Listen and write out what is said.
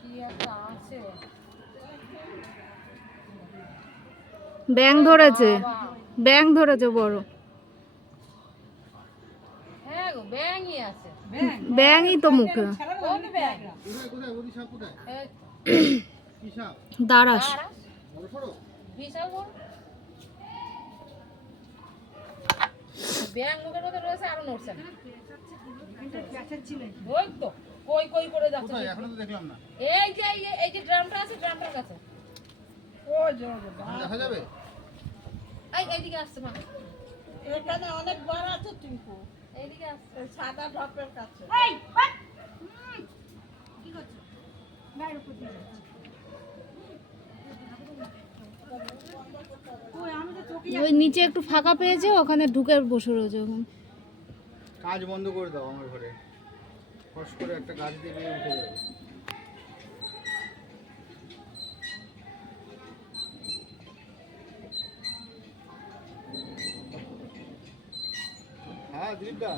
কি একটা আছে। ব্যাং ধরেছে, ব্যাং ধরেছে বড়। হ্যাঁ গো, ব্যাঙই আছে। ব্যাংই তো মুখে। কোন ব্যাঙ? এই দাঁড়াস। দাঁড়া, বিশাল বড় ব্যাঙ মুখের মধ্যে রয়েছে, আরো নড়ছে না। ওই তো কই কই করে যাচ্ছে। এখনো তো দেখলাম না। এই যে ড্রামটা আছে, ড্রামটার কাছে। দেখা যাবে? এইদিকে আসছে মা, এখানে অনেক বার আছে টিঙ্কু, এইদিকে আসছে। এই সাদা ঢপের কাছে। কি করছো? গায়ের উপর দিয়ে যাচ্ছে। ওই নিচে একটু ফাঁকা পেয়েছে, ওখানে ঢুকে বসে রয়েছে এখন। কাজ বন্ধ করে দাও আমার ঘরে। ফস করে একটা গাছ দিয়ে বেরিয়ে উঠে যাবে। হ্যাঁ দিলীপ দা।